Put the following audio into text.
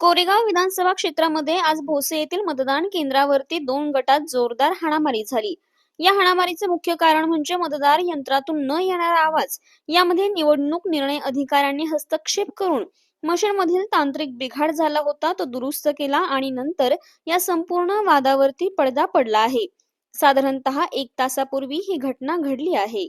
कोरेगाव विधानसभा क्षेत्रामध्ये आज भोसे येथील मतदान केंद्रावरती दोन गटात जोरदार हाणामारी झाली. या हाणामारीचे मुख्य कारण म्हणजे मतदार यंत्रातून न येणारा आवाज यामध्ये निवडणूक निर्णय अधिकाऱ्यांनी हस्तक्षेप करून मशीनमधील तांत्रिक बिघाड झाला होता तो दुरुस्त केला आणि नंतर या संपूर्ण वादावरती पडदा पडला आहे. साधारणतः एक तासापूर्वी ही घटना घडली आहे.